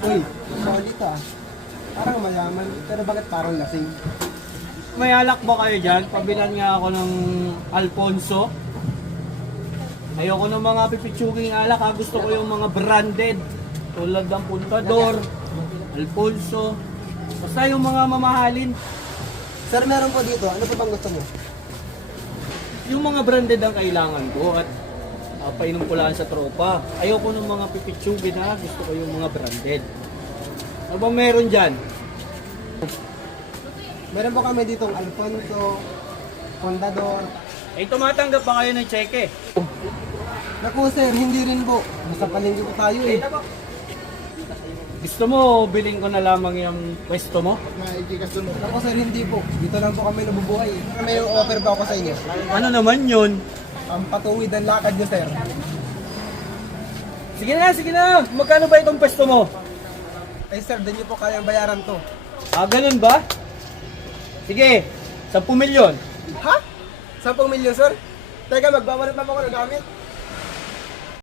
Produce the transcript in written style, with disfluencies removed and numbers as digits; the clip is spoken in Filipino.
Uy, solid ah. Parang mayaman, pero bakit parang lasing? May alak ba kayo dyan? Pabilan nga ako ng Alfonso. Ayoko ng mga pipitsuging alak ha. Gusto ko yung mga branded. Tulad ng Puntador, Alfonso. Basta yung mga mamahalin. Sir, meron po dito. Ano pa bang gusto mo? Yung mga branded ang kailangan ko at painom ko lang sa tropa. Ayoko ng mga pipitsugin ha. Gusto ko yung mga branded. Ano ba meron dyan? Meron po kami ditong Alfonso, Contador. Eh, tumatanggap pa kayo ng cheque. Naku sir, hindi rin po. Nasa palengke po tayo eh. Gusto mo, bilhin ko na lamang yung pwesto mo? Naku sir, hindi po. Dito lang po kami nabubuhay eh. May offer ba ako sa inyo? Ano naman yun? Ang patuwid ang lakad nyo sir. Sige na, sige na. Magkano ba itong pwesto mo? Ay sir, di nyo po kayang bayaran to. Ah, ganun ba? Sige, 10 milyon. Ha? 10 milyon sir? Teka, magbabalit pa po ako ng gamit.